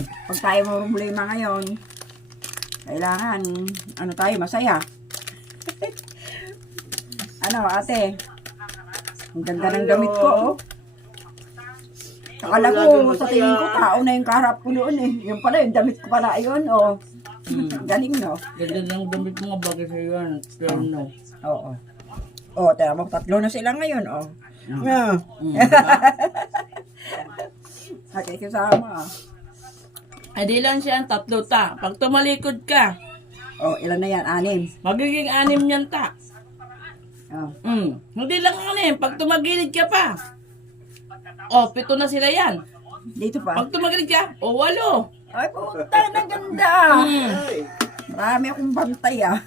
Pag tayo may problema ngayon, kailangan, ano tayo, masaya. Ano, ate? Ang ganda ng damit ko, oh. Akala ko, sa tingin ko, tao na yung kaharap ko noon eh. Yung pala, yung damit ko pala yun, oh. Galing, no? Ganda ng damit mo nga bagay sa'yo yan. Pero no. Oo. Oh, tara mo, tatlo na sila ngayon, oh. Yeah. Nakikisama. Ay di lang siya ang tatlo ta. Pag tumalikod ka, Oh, ilan na yan? 6. magiging 6 yan ta. Oh. Hindi lang 6. Pag tumagilid ka pa. 7 na sila yan. Dito pa. Pag tumagilid ka, 8. Ay, puta, na ganda. Marami akong bantay, ah.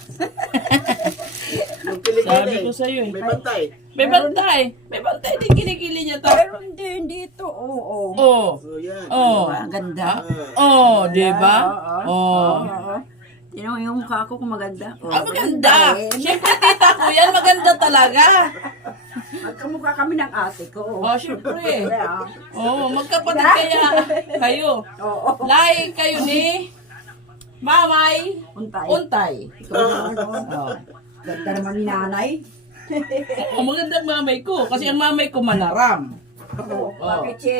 Yung kilikili. Sabi ko sa'yo eh. May bantay. May bantay. May bantay din kinikili niya ta. Pero hindi dito, oo. Oh. Oh, yan. Oh. Ang ganda. Oh, di ba? Oh. Tino yung mukha ko kung maganda. Oh, Maganda. eh. Siyempre kita ko yan, maganda talaga. Magkamukha kami ng ate ko. Oh, siyempre. Kaya, Oh, magkapatid kaya kayo. oo. Lahi kayo ni Mamay Untay. Untay. Oh. Ganda naman ni nanay. Oh, magandang mamay ko. Kasi ang mamay ko manaram. Bakit si...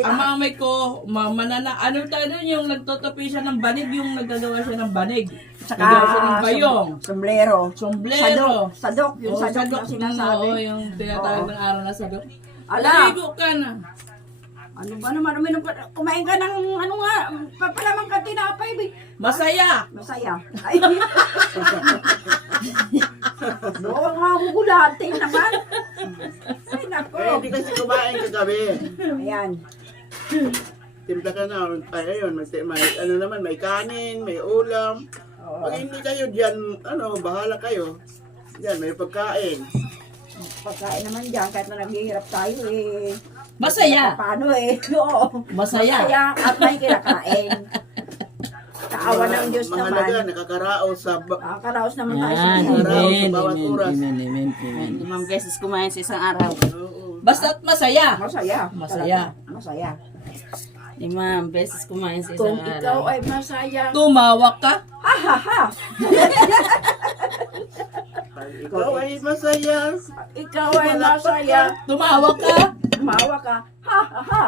Ang mamay ko, ano tayo doon yung nagtotopi siya ng banig, yung nagagawa siya ng banig. Nagagawa siya ng bayong. Sombrero. Sombrero. Sadok. Yung Oh, sadok na sinasabi. Oo, yung tinatawag ng araw na sadok. Ala. Ligo ka na. Ano ba naman, kumain ka ng, ano nga, papalamang ka tinapay, Masaya. masaya. Ay, doon nga gugulate naman. Ay, nako. Eh, hindi kasi kumain kagabi. Ayan. Timpla ka na. Ay, ayun. Ano naman, may kanin, may ulam. Oo. Pag hindi kayo dyan, bahala kayo. Yan, may pagkain. Pagkain naman dyan, kahit na naghihirap tayo eh. Masaya. Paano eh? Oo. Masaya. Masaya at may kinakain. Kaawa ng Diyos Mahalaga, naman. nakakaraos sa... Nakakaraos naman tayo sa Yan, mundo. amen, bawat amen, oras. amen, amen, amen. 5 beses kumain sa isang araw. Oo. Basta't masaya. Masaya. Masaya. Talaga. Masaya. 5 beses kumain sa Kung isang ikaw araw. ay masaya. Tumawak ka. Ha ha ha. Ikaw ay masaya. Ikaw ay masaya. Tumawak ka. Tumawa ka. Ha ha ha.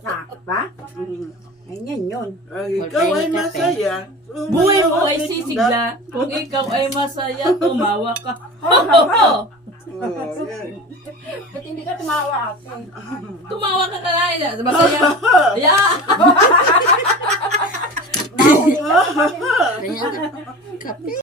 Nakakot ba? Ganyan yun. Ikaw ay masaya. Buhay mo ay sisigla. Kung ikaw ay masaya, tumawak ka. Ha ha ha. Oo, yan. Ba't hindi ka tumawa ate? Tumawak ka kalahin. Masaya. Yeah. Nahuli ka. Kanya, kape.